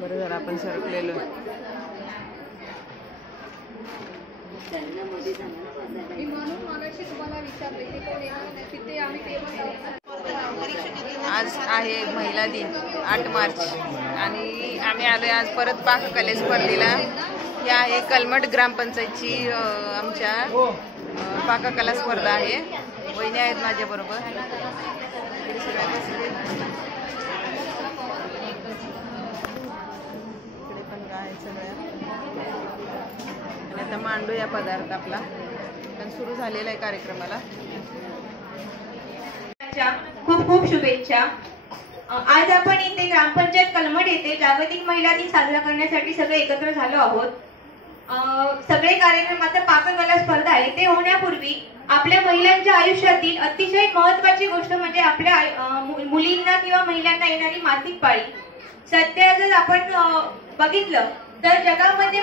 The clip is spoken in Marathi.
बरं झालं आपण सरकलेलो. आज आहे महिला दिन 8 मार्च आणि आम्ही आलोय आज परत पाककले स्पर्धेला. ही आहे कलमट ग्रामपंचायतची आमच्या पाककला स्पर्धा आहे. वहिनी आहेत माझ्या बरोबर. इकडे पण काय सगळ्या. आणि आता मांडूया पदार्थ आपला पण सुरू झालेला आहे कार्यक्रमाला. खूप खूप शुभेच्छा. आज आपण इथे ग्रामपंचायत कलमट येथे जागतिक महिला दिन साजरा करण्यासाठी सगळे एकत्र झालो आहोत. सगळे कार्यक्रम आता पाककला स्पर्धा आहे ते होण्यापूर्वी आपल्या महिलांच्या आयुष्यातील अतिशय महत्त्वाची गोष्ट म्हणजे आपल्या मुलींना किंवा महिलांना येणारी मासिक पाळी. सध्या जर आपण बघितलं तर जगामध्ये